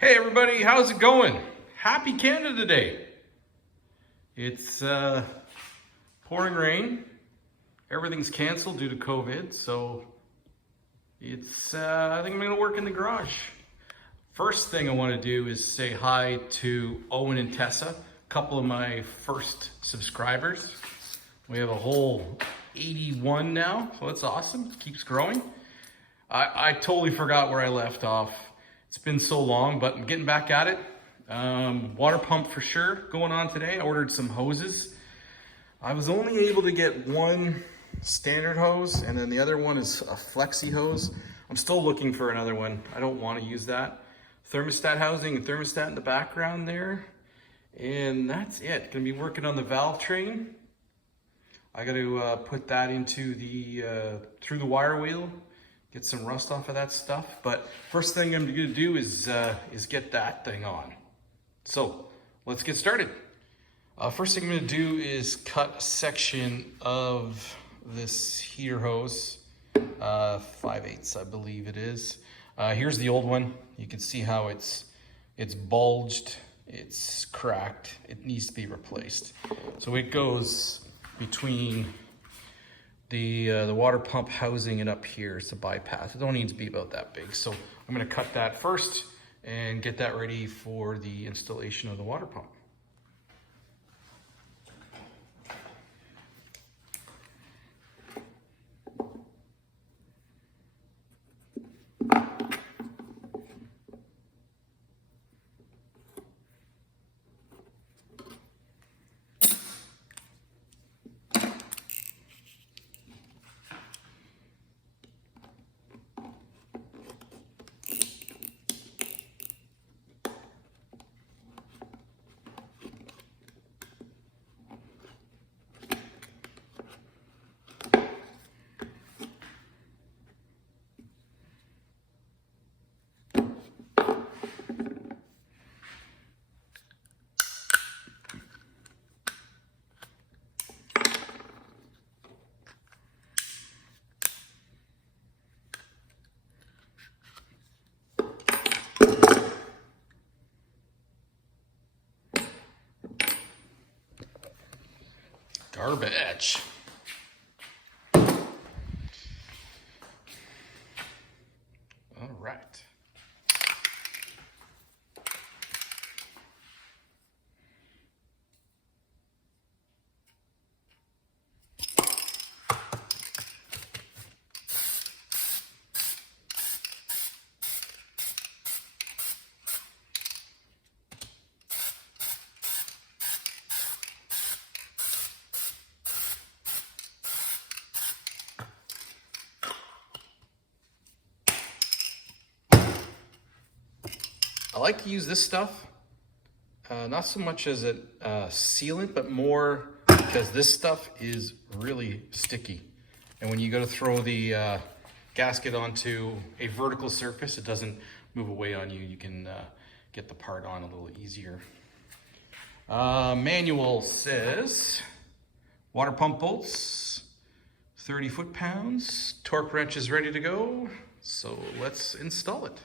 Hey everybody, how's it going? Happy Canada Day. It's pouring rain. Everything's canceled due to COVID, so I think I'm gonna work in the garage. First thing I wanna do is say hi to Owen and Tessa, a couple of my first subscribers. We have a whole 81 now, so that's awesome, it keeps growing. I totally forgot where I left off. It's been so long, but I'm getting back at it. Water pump for sure going on today. I ordered some hoses. I was only able to get one standard hose, and then the other one is a flexi hose. I'm still looking for another one. I don't want to use that. Thermostat housing and thermostat in the background there. And that's it. Gonna be working on the valve train. I got to put that into through the wire wheel. Get some rust off of that stuff. But first thing I'm gonna do is get that thing on. So let's get started. First thing I'm gonna do is cut a section of this heater hose, 5/8 I believe it is. Here's the old one. You can see how it's bulged, it's cracked, it needs to be replaced. So it goes between the water pump housing and up here is the bypass. It only needs to be about that big. So I'm gonna cut that first and get that ready for the installation of the water pump. Garbage. All right. I like to use this stuff, not so much as a sealant, but more because this stuff is really sticky. And when you go to throw the gasket onto a vertical surface, it doesn't move away on you. You can get the part on a little easier. Manual says water pump bolts, 30 foot-pounds, torque wrench is ready to go. So let's install it.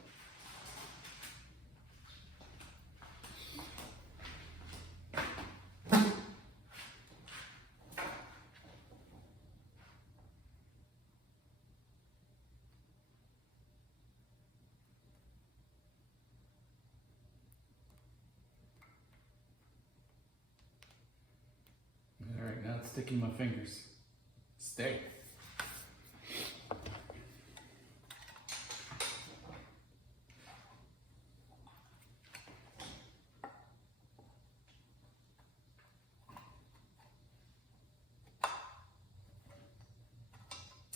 All right, now it's sticking my fingers. Stay.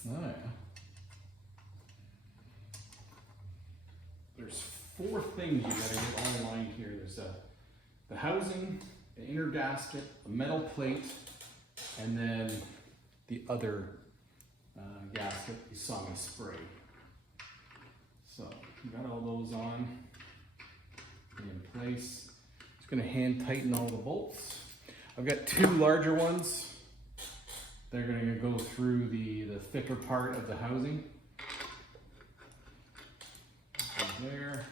Oh yeah. There's 4 things you gotta get all in line here. There's the housing, the inner gasket, a metal plate, and then the other gasket you saw me spray. So got all those on in place. Just gonna hand tighten all the bolts. I've got 2 larger ones. They're going to go through the thicker part of the housing. There.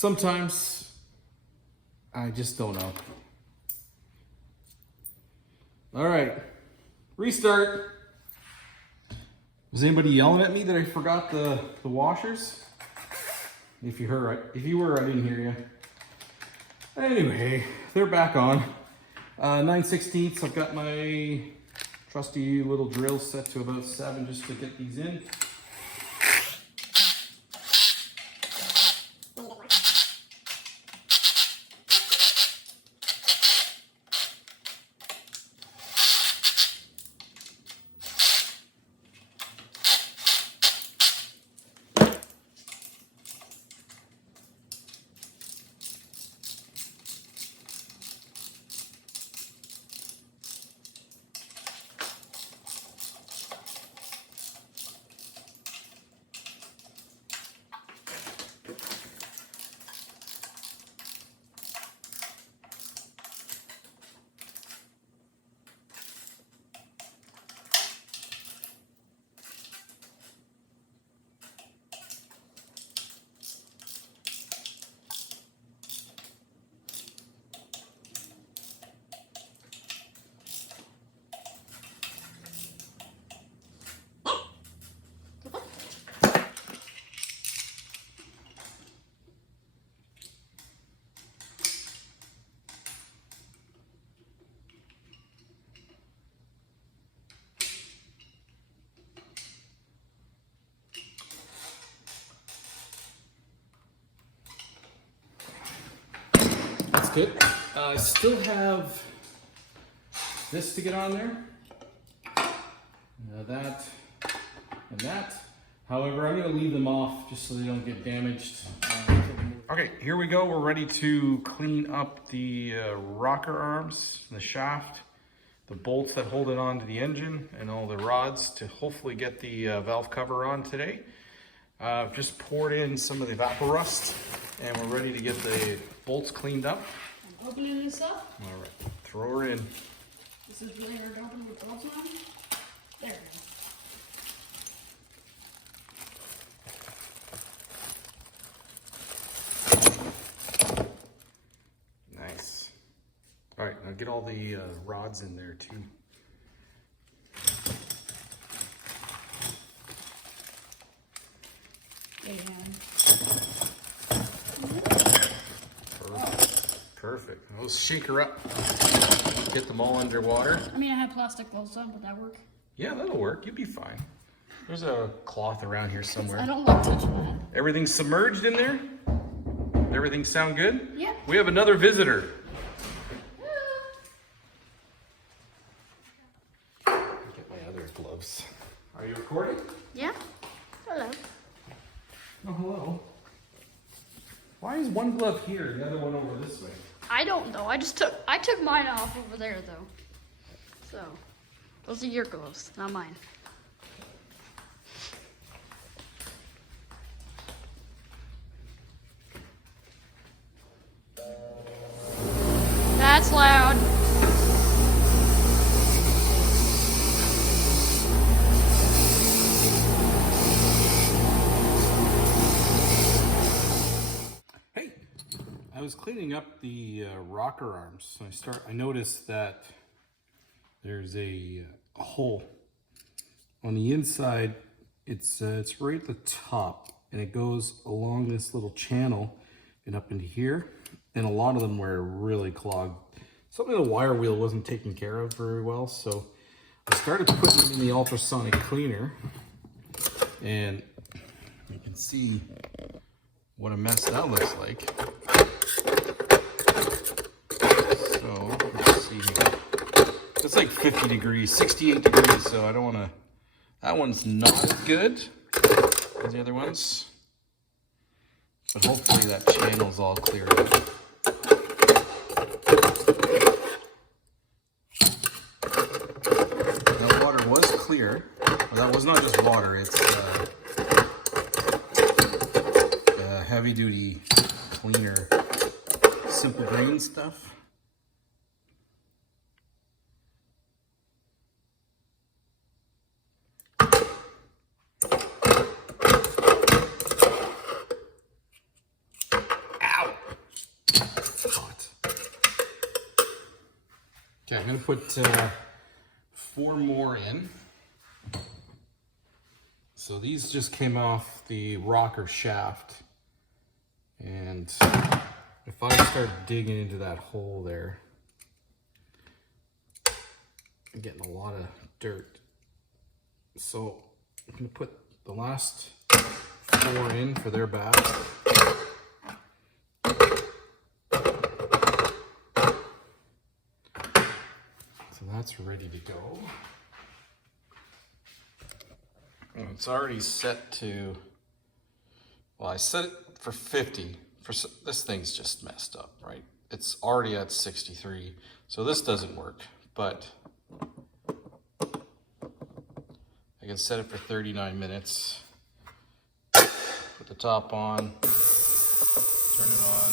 Sometimes I just don't know. All right, restart. Was anybody yelling at me that I forgot the washers? If you were, I didn't hear you. Anyway, they're back on. 9/16. I've got my trusty little drill set to about 7 just to get these in. Good. I still have this to get on there. That and that. However, I'm going to leave them off just so they don't get damaged. Okay, here we go. We're ready to clean up the rocker arms, the shaft, the bolts that hold it onto the engine, and all the rods to hopefully get the valve cover on today. Just poured in some of the vapor rust, and we're ready to get the bolts cleaned up. I'm opening this up. All right, throw her in. This is where we're dumping the bolts on. There we go. Nice. All right, now get all the rods in there too. Perfect. Let's shake her up. Get them all underwater. I mean, I have plastic gloves on. Would that work? Yeah, that'll work. You'll be fine. There's a cloth around here somewhere. I don't like touching that. Everything's submerged in there? Everything sound good? Yeah. We have another visitor. Get my other gloves. Are you recording? Yeah. Hello. Oh, hello. Why is one glove here, the other one over this way? I don't know. I took mine off over there though. So those are your gloves, not mine. That's loud. Hey, I was cleaning up the rocker arms. I noticed that there's a hole on the inside. It's right at the top, and it goes along this little channel and up into here. And a lot of them were really clogged. Something the wire wheel wasn't taken care of very well, so I started putting them in the ultrasonic cleaner, and you can see what a mess that looks like. So let's see here. It's like 50 degrees, 68 degrees, so I don't want to. That one's not as good as the other ones, but hopefully that channel's all cleared up. That water was clear. Well, that was not just water, it's heavy duty cleaner, simple green stuff. put 4 more in. So these just came off the rocker shaft. And if I start digging into that hole there, I'm getting a lot of dirt. So I'm gonna put the last 4 in for their back. So that's ready to go. And it's already set to, well, I set it for 50. This thing's just messed up, right? It's already at 63, so this doesn't work, but I can set it for 39 minutes. Put the top on, turn it on,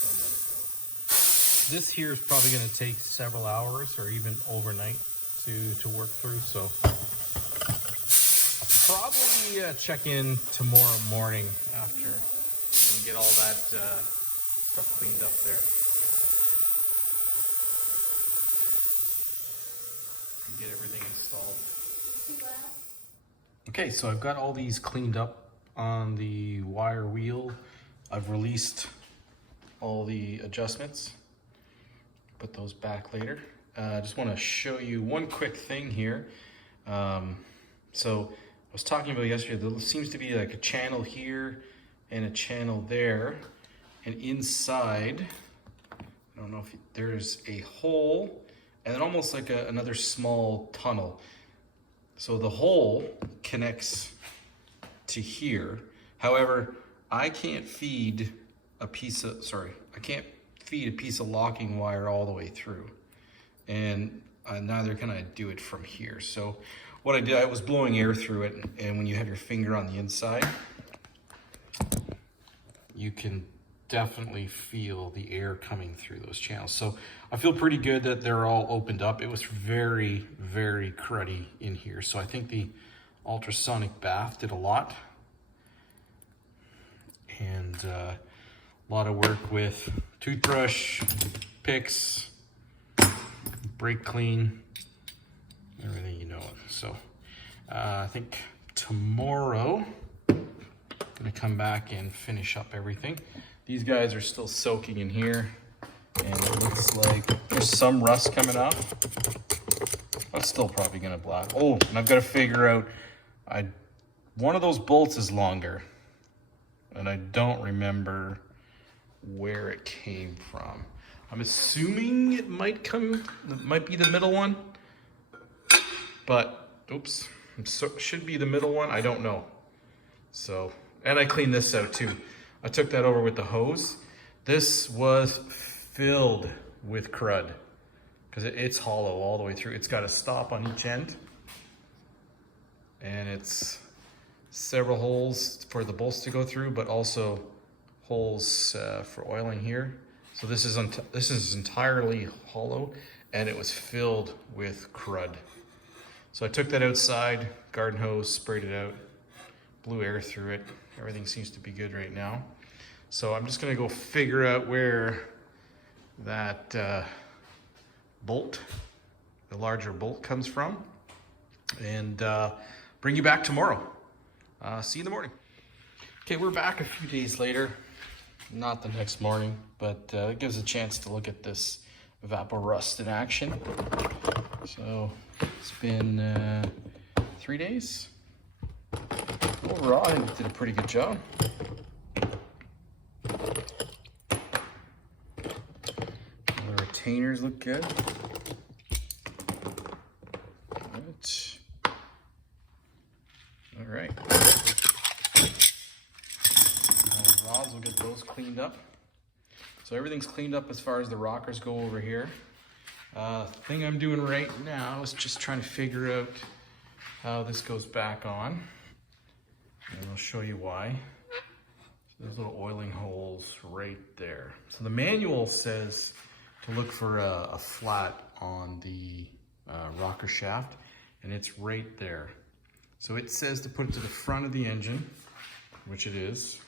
and let it go. This here is probably going to take several hours or even overnight to work through, so I'll probably check in tomorrow morning after and get all that stuff cleaned up there. And get everything installed. Okay, so I've got all these cleaned up on the wire wheel. I've released all the adjustments. Put those back later. I just want to show you one quick thing here. So I was talking about yesterday, there seems to be like a channel here and a channel there. And inside, I don't know if there's a hole and then almost like another small tunnel. So the hole connects to here. However, I can't feed a piece of locking wire all the way through. And neither can I do it from here. So what I did, I was blowing air through it, and when you have your finger on the inside, you can definitely feel the air coming through those channels. So I feel pretty good that they're all opened up. It was very, very cruddy in here. So I think the ultrasonic bath did a lot. And a lot of work with toothbrush, picks, brake clean, everything you know. So I think tomorrow I'm gonna come back and finish up everything. These guys are still soaking in here, and it looks like there's some rust coming off. That's still probably gonna blast. Oh, and I've got to figure out, one of those bolts is longer, and I don't remember where it came from. I'm assuming it might be the middle one, but oops, should be the middle one. I don't know. So, and I cleaned this out too. I took that over with the hose. This was filled with crud because it's hollow all the way through. It's got a stop on each end, and it's several holes for the bolts to go through, but also holes for oiling here. So this is entirely hollow, and it was filled with crud. So I took that outside, garden hose, sprayed it out, blew air through it. Everything seems to be good right now. So I'm just gonna go figure out where that bolt, the larger bolt, comes from, and bring you back tomorrow. See you in the morning. Okay, we're back a few days later. Not the next morning, but it gives a chance to look at this Evapo-Rust in action. So it's been 3 days. Overall, I think it did a pretty good job. The retainers look good. All right. Rods, we'll get those cleaned up. So everything's cleaned up as far as the rockers go over here. Thing I'm doing right now is just trying to figure out how this goes back on. And I'll show you why. So there's little oiling holes right there. So the manual says to look for a flat on the rocker shaft, and it's right there. So it says to put it to the front of the engine, which it is,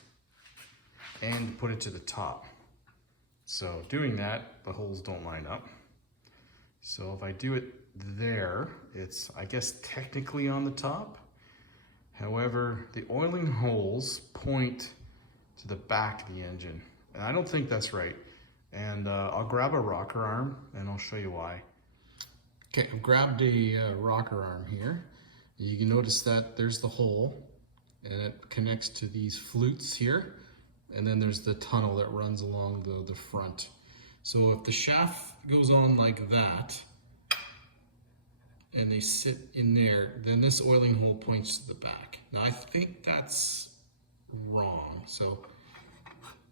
and put it to the top. So doing that, the holes don't line up. So if I do it there, it's, I guess, technically on the top. However, the oiling holes point to the back of the engine. And I don't think that's right. And I'll grab a rocker arm and I'll show you why. Okay, I've grabbed a rocker arm here. You can notice that there's the hole and it connects to these flutes here. And then there's the tunnel that runs along the front. So if the shaft goes on like that, and they sit in there, then this oiling hole points to the back. Now I think that's wrong. So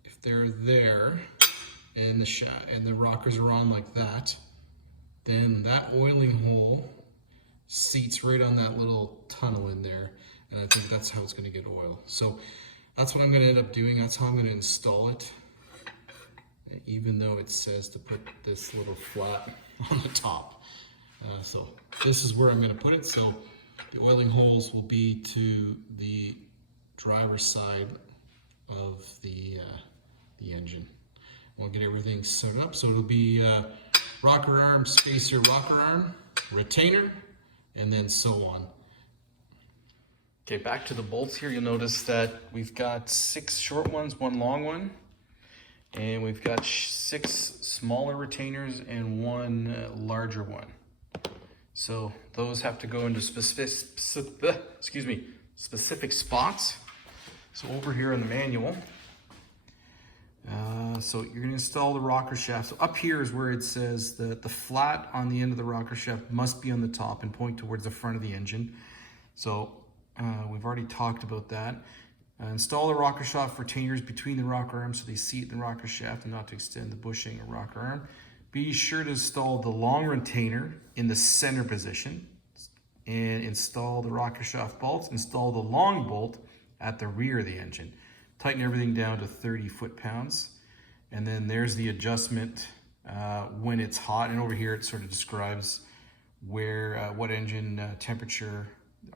if they're there, and the rockers are on like that, then that oiling hole seats right on that little tunnel in there, and I think that's how it's going to get oil. So that's what I'm going to end up doing. That's how I'm going to install it, even though it says to put this little flat on the top. So this is where I'm going to put it. So the oiling holes will be to the driver's side of the engine. We'll get everything set up. So it'll be rocker arm, spacer, rocker arm, retainer, and then so on. Okay, back to the bolts here. You'll notice that we've got 6 short ones, 1 long one, and we've got 6 smaller retainers and 1 larger one. So those have to go into specific spots. So over here in the manual, so you're going to install the rocker shaft. So up here is where it says that the flat on the end of the rocker shaft must be on the top and point towards the front of the engine. So we've already talked about that. Install the rocker shaft retainers between the rocker arms so they seat in the rocker shaft and not to extend the bushing of rocker arm. Be sure to install the long retainer in the center position and install the rocker shaft bolts. Install the long bolt at the rear of the engine. Tighten everything down to 30 foot-pounds. And then there's the adjustment when it's hot. And over here it sort of describes where what engine temperature,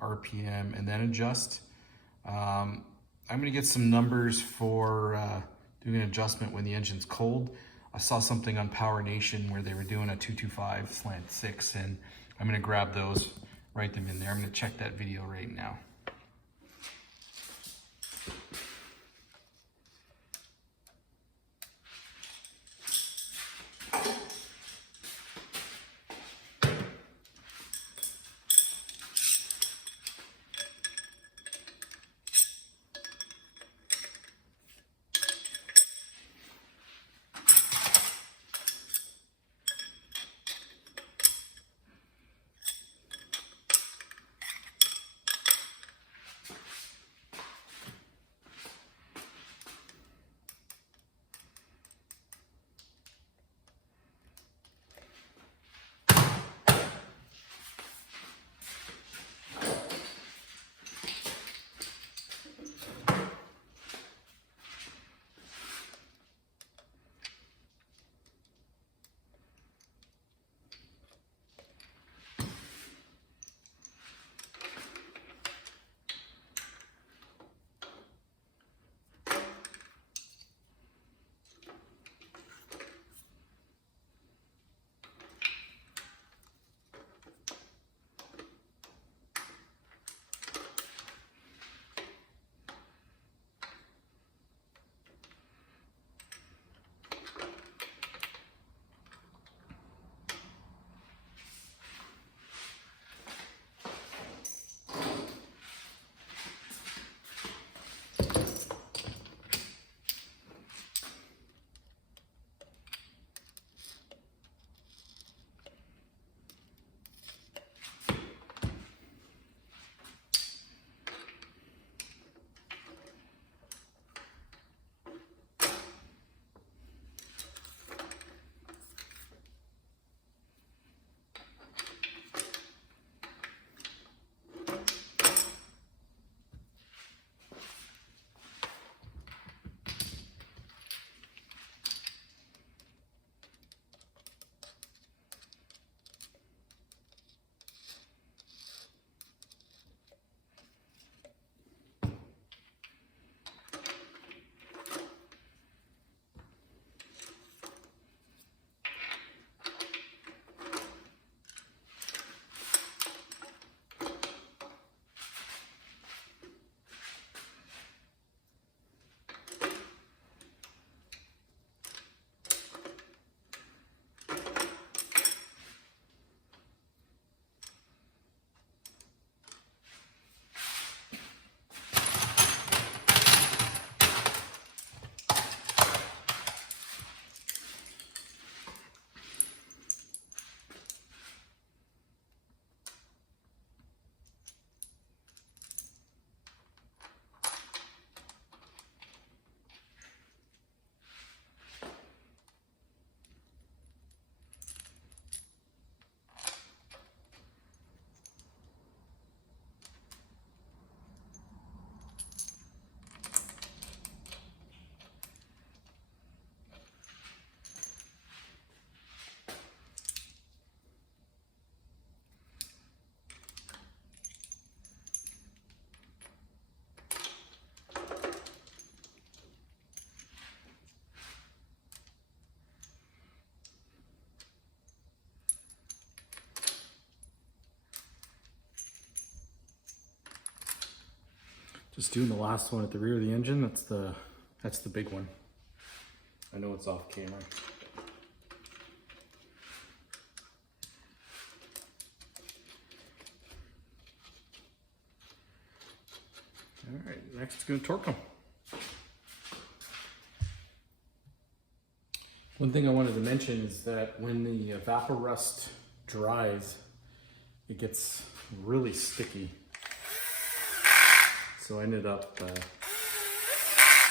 RPM, and then adjust. I'm going to get some numbers for doing an adjustment when the engine's cold. I saw something on Power Nation where they were doing a 225 Slant Six, and I'm going to grab those, write them in there. I'm going to check that video right now. Just doing the last one at the rear of the engine. That's the big one. I know it's off camera. All right, next gonna torque them. One thing I wanted to mention is that when the vapor rust dries, it gets really sticky. So I ended up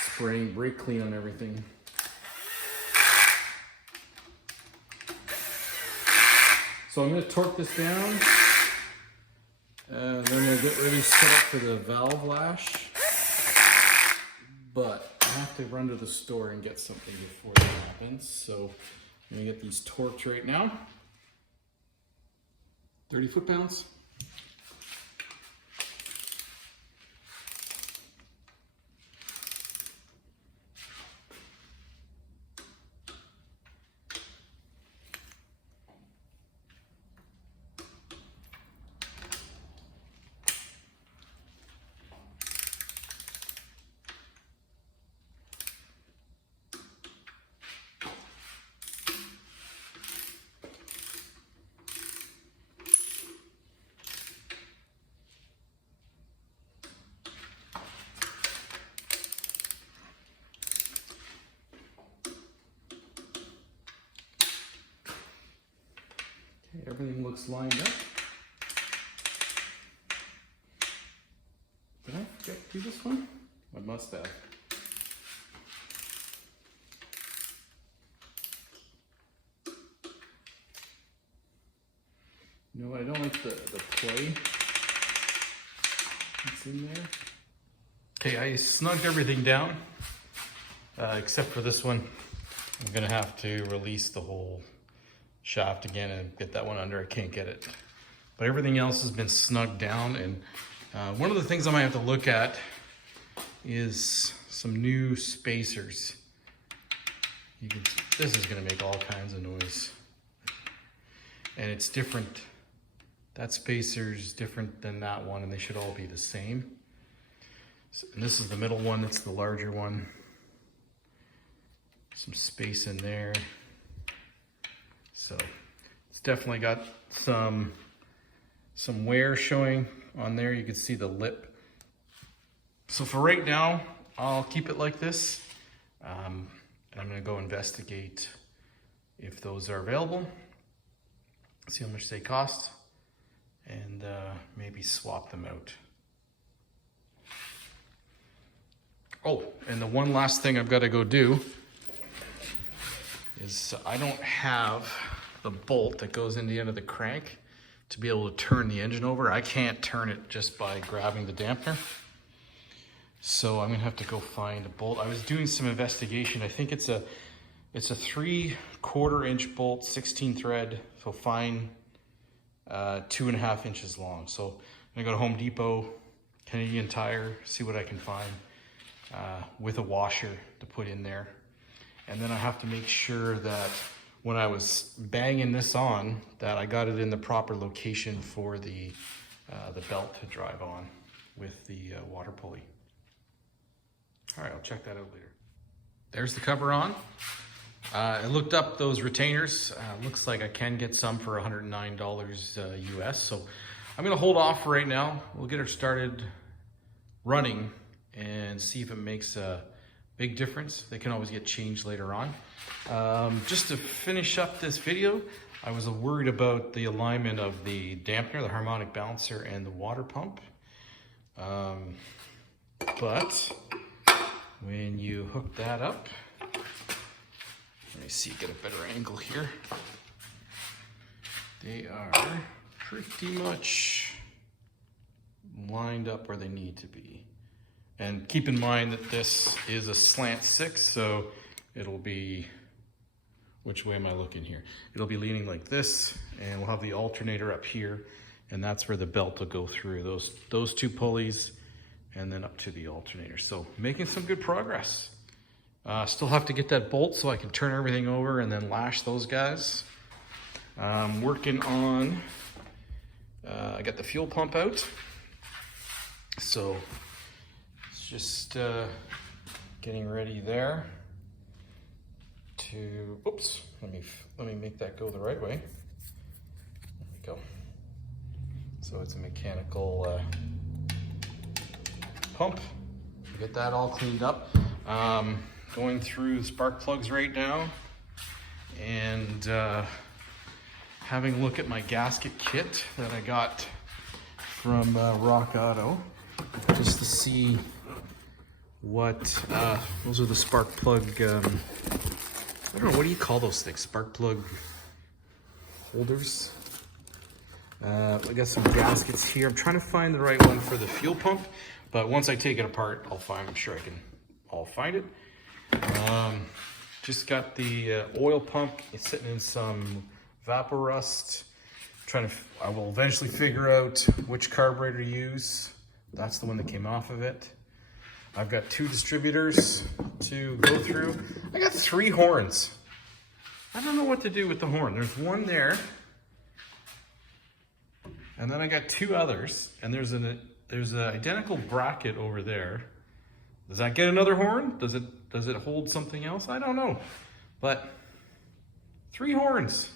spraying brake clean on everything. So I'm going to torque this down, and then we'll get ready to set up for the valve lash. But I have to run to the store and get something before that happens. So I'm going to get these torqued right now. 30 foot-pounds. Everything looks lined up. Did I forget to do this one? I must have. You know what? I don't like the play that's in there. Okay, I snugged everything down, except for this one. I'm gonna have to release the whole shaft again and get that one under. I can't get it, but everything else has been snugged down. And one of the things I might have to look at is some new spacers. This is going to make all kinds of noise, and it's different. That spacer's different than that one, and they should all be the same. So, and this is the middle one. That's the larger one. Some space in there. So it's definitely got some wear showing on there. You can see the lip. So for right now, I'll keep it like this. And I'm gonna go investigate if those are available, see how much they cost, and maybe swap them out. Oh, and the one last thing I've got to go do is I don't have the bolt that goes in the end of the crank to be able to turn the engine over. I can't turn it just by grabbing the dampener. So I'm gonna have to go find a bolt. I was doing some investigation. I think it's a 3/4 inch bolt, 16 thread, so fine, 2.5 inches long. So I'm gonna go to Home Depot, Canadian Tire, see what I can find with a washer to put in there. And then I have to make sure that when I was banging this on, that I got it in the proper location for the belt to drive on with the water pulley. All right, I'll check that out later. There's the cover on. I looked up those retainers. Looks like I can get some for $109 US. So I'm gonna hold off for right now. We'll get her started running and see if it makes a big difference. They can always get changed later on. Just to finish up this video, I was worried about the alignment of the dampener, the harmonic balancer, and the water pump. But when you hook that up, let me see, get a better angle here. They are pretty much lined up where they need to be. And keep in mind that this is a Slant Six, so it'll be, which way am I looking here? It'll be leaning like this, and we'll have the alternator up here, and that's where the belt will go through, those two pulleys, and then up to the alternator. So making some good progress. Still have to get that bolt so I can turn everything over and then lash those guys. Working on, I got the fuel pump out. So just getting ready there to, oops, let me make that go the right way. There we go. So it's a mechanical pump. Get that all cleaned up. Going through spark plugs right now and having a look at my gasket kit that I got from Rock Auto, just to see what, those are the spark plug, I don't know, what do you call those things? Spark plug holders. I got some gaskets here. I'm trying to find the right one for the fuel pump, but once I take it apart, I'm sure I'll find it. Just got the oil pump. It's sitting in some vapor rust. I will eventually figure out which carburetor to use. That's the one that came off of it. I've got 2 distributors to go through. I got 3 horns. I don't know what to do with the horn. There's one there. And then I got 2 others. And there's an identical bracket over there. Does that get another horn? Does it hold something else? I don't know. But 3 horns.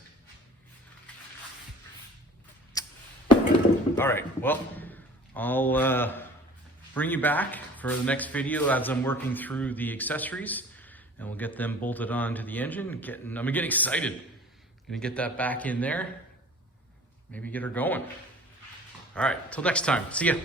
All right, well, I'll bring you back for the next video as I'm working through the accessories, and we'll get them bolted onto the engine. I'm getting excited. Gonna get that back in there. Maybe get her going. All right, till next time. See ya.